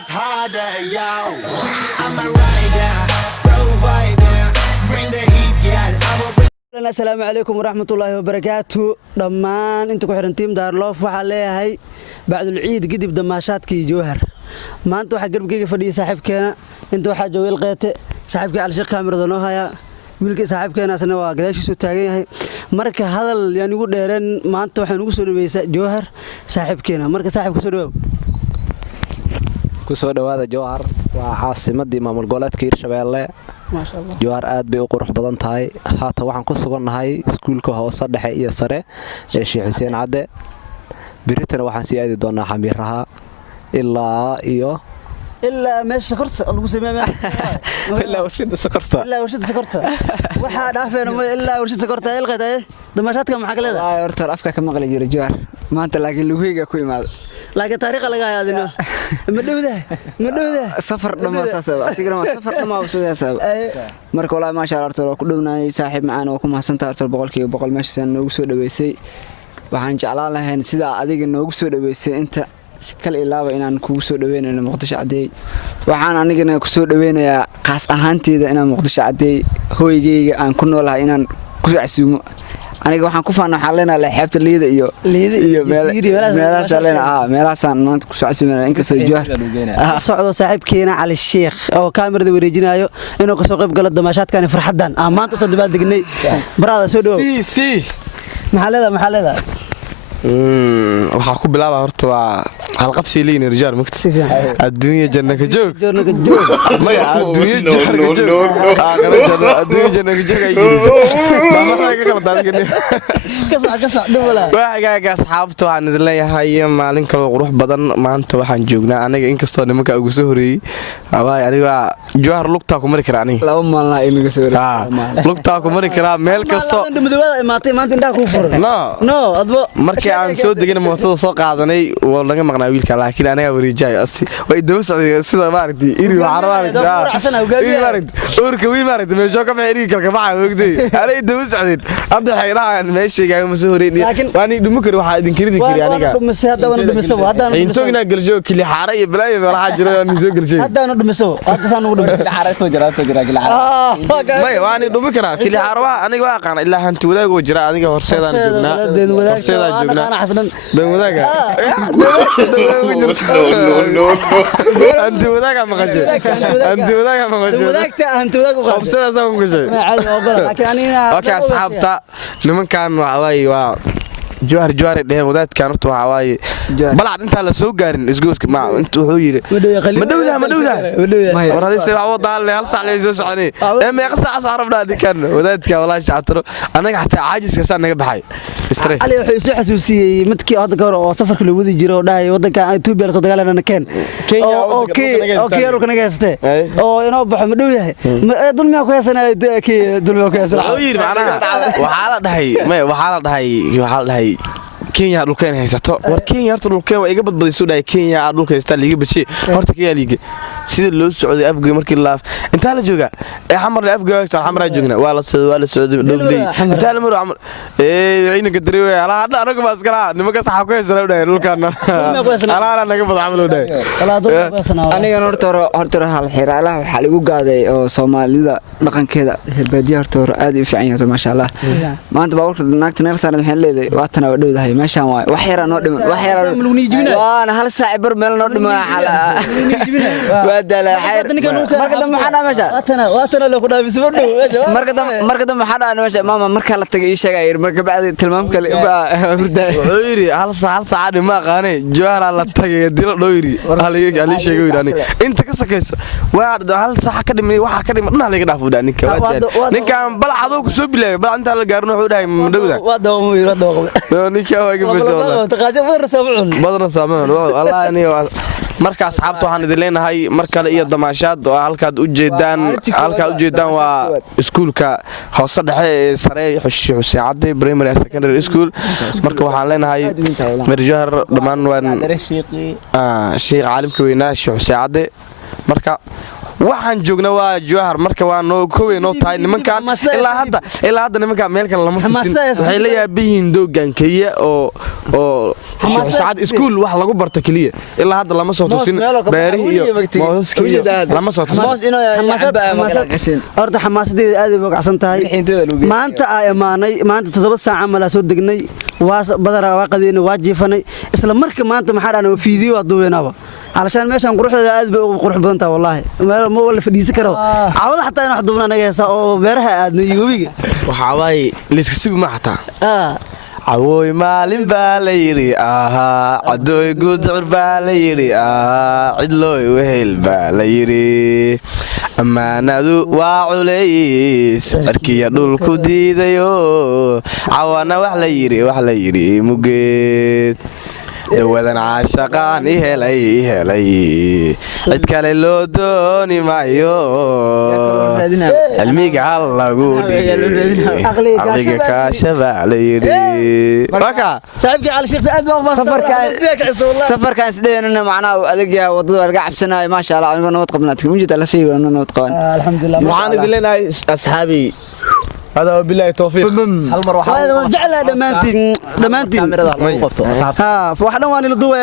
work harder, yo. I'm a rider, provider, bring the heat, yeah. السلام عليكم ورحمة الله وبركاته. دمان انتو كحرن تيم دار لوف وحاليها بعد العيد قدب دماشات كي جوهر ما انتو حق قرب كي فدي صاحبكينا انتو حاجة ويلقيت صاحبك على شيخ كاميرا ذنوها يا ويلقي صاحبكينا سنوا قداش يسو تاغيها مركا هذا يعني يقول ديرين ما انتو حنو سو دبي جوهر صاحبكينا مركا صاحبك سو دبي kusoo dhawaada Jowhar waa caasimadii maamul goboleedka Hirshabeelle ما شاء الله Jowhar aad bay u qurux badan tahay haata waxaan ku sugannahay iskuulka hoose dhexe iyo sare ee Sheekh Xuseen Cadde biritana waxaan sii aadi doonaa xamiiraha ilaa iyo إلا ماشي سكرت اللي قسمه إلا ورشد سكرت waxaa dhaafeen ilaa warshad sakorta ay ilqaday damashaadka maxaa kale ay horta afka ka maqli jiray Jowhar maanta laakiin lugiga ku imaado laakiin taariikh laga yaadino ma dhowdaa safar dhamaasasaba asigana safar dhamaasasaba marka walaal ma sha Allah horta ku dhownaay saaxiib macaan oo ku mahadsantahay horta boqolkiiba boqol meesha noogu soo dhaweysay waxaan jeclaan lahayn sida adiga noogu soo dhaweysay inta kal ilaaba inaan kugu soo dhaweynayno Muqdisho Cadeey waxaan anigana ku soo dhaweynayaa qaas ahaanteeda inaan Muqdisho Cadeey hooygeyga aan ku noolahay inaan ku casuumo aniga waxaan ku faanaa xalena la xeebta liida iyo meelahaasaan maanta ku soo casuumayna in ka soo Jowhar socdo saaxiibkeena Cali Sheekh oo kaamirada wareejinayo inuu ka soo qayb galo damashaadkan farxadan maanta soo dibaal degnay barada soo dhaw maxaa leedahay waxaa ku bilaabaa horta waa halqabsi liin rijaal mugti adduunyo janna ka joog maya adduunyo janna ka joog ay baa ka kala daadin ka sac dhawla waaga asxaabta waxaan idin leeyahay maalin kale qurux badan maanta waxaan joognaa aniga inkastoo nimanka ugu soo horeeyay waay aniga Jowhar lugta ku mari karaa aniga laba maalin ay inaga soo horeeyay lugta ku mari karaa meel kasto madawada imaatay maanta inta ku furan no adbo markii aan soo degin mootada soo qaadanay waa laga maqnaa wiilka laakiin anaga wareejay way daba socday sida maaragtay iri urka wiil maaragtay meesho ka bixi kalka baa wogday anay daba socday hadda xeyraan meeshayga ma soo horeeyay waani dhumi karo waxa idin kiridi kiri aniga inta ina galsho kili xaara iyo balay waxa jira aan soo galshay hadda saan ugu dhumisay xaara to jira may waani dhumi kara kili xaara aniga waa qaan ilaa hanti wadaag oo jira aniga horseedaan joognaa dan wadaaga anti wadaaga maqashay qabsada soo gashay okay asxaabta nimankan waa Jowhar dheh wadaadkan horta waxa waaye balad inta la soo gaarin isgooska ma intuu wuxuu yiri ma dhawdaa waradii say wax wadaal hal sac la soo soconay meeqa saac soo arabnaa ninkan wadaadka walaa shactro anaga xataa caajiska san naga baxay stress ali wuxuu soo xasuusiyay midkii hadda ka hor oo safarka la wadi jiro oo dhahay wadanka Ethiopia soo dagaalanana Kenya oo naga haystay oo inoo baxo ma dhow yahay dulmiga ku heesanay dulmiga ku heesanay wuxuu yiri macnaha waxaa la dhahay Kenya dhulkeen haysato war Kenya horta dhulkeen waa iga badbadisoo dhaay Kenya dhulka haysta liiga bashay horta Kenya liiga sida loo socday afgay markii laaf inta la jooga xamar la afgay xamar joogna waa la socday dhulay inta la maro xamar ayna ka dareeyay ala hadda anaga baas kala nimanka sax ku haysan dhaay dhulkana ala naga bad amal dhaay aniga horta hal xiraalaha waxa lagu gaaday oo Soomaalida dhaqankeeda baadiya horta aad u fiican yahay ma sha Allah maanta baa naagta neer saaran waxaan leeyahay waatana waa dhowdahay meeshan waa wax yar noo dhiman wax yar waana hal saac bar meel noo dhiman xala wadala marka dam maxaa meesha waatana la ku dhaafisay marka dam maxaa meesha maama marka la tagay sheegay marka bacdi tilmaam kale hurday wuxuu yiri hal saac ma qaanay Jowhar la tagay dilo dhowri hal sheegay yiraani inta ka sakayso waa hal saac ka dhimay waxa ka dhimay dhana laga dhaafo ninkan balcado ku soo bilaabay bal inta la gaarno wuxuu dhahay madawda ninka waa iga badana saamon wallahi aniga marka asxaabta waxaan idin leenahay mar kale iyo damaashaad oo halkaad u jeedaan waa iskuulka hoose dhexe ee sare Xuseen Cadde Primary Secondary School marka waxaan leenahay Jowhar dhamaan waan Sheekh caalimka weynaa Xuseen Cadde marka waxaan joognaa waa jawhar marka waa noo kowey noo tahay nimankan ilaa hadda nimankan meel kale lama tusin waxay la yaabihiin doogan kaliya oo saacad iskuul wax lagu barto kaliya ilaa hadda lama soo tusin beerihi iyo lama soo tusin horta xamaasadeeda aad ay waqacsan tahay maanta ay amaanay maanta 7 saac amal soo degnay waa badara waa qadeena waa jiifanay isla marka maanta maxaa dhaana fiidiyoo waa duweenaba علشان meeshan quruxdeeda aad bay ugu qurux badan tahay wallahi meel ma wala fadhiisan karo caawada xataa in wax duubna naga heesa oo beeraha aadna iyo webiga waxa way liiska sugu ma xataa عوي مالين باليري عدوي قدر باليري عدلوي وهيل باليري أما نادو وعليس أركي يدول كديديو عوانا وحليري مجيد دوّدن عاشقان هلي عدكالي لو دوني مايو الميق الله قولي عقليق كاشف عليري وكا صاحبك على شيخ سعد سفر كان سدينا معنا أدقيا وضوء القاعد بسنة ما شاء الله أنا نوت قبناتك من جد ألفي وأنا نوت قوان الحمد لله معاند لنا أصحابي هذا وبالله التوفيق هذا جعلها دمانتي ها فواحدة واني للضوء